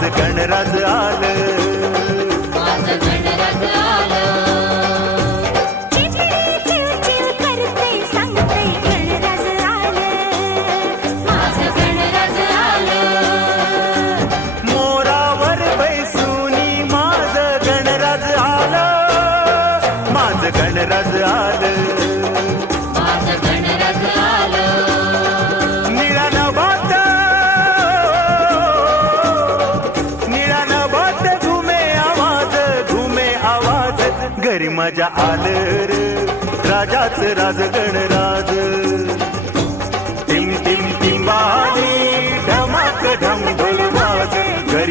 माझं गणराज आलं, माझं गणराज आलं. चिडचिड चिवचिव करते सांगते गणराज आलं, माझं गणराज आलं. मोरावर बैसूनी माझं गणराज आलं, माझं गणराज आलं, माझं गणराज आलं. निळा नभात, निळा नभात घुमे आवाज, घरी मजा आलं रे राजाचं राज गणराज. टिम टिम टिंबाली ढमाक ढम ढोल वाज, घरी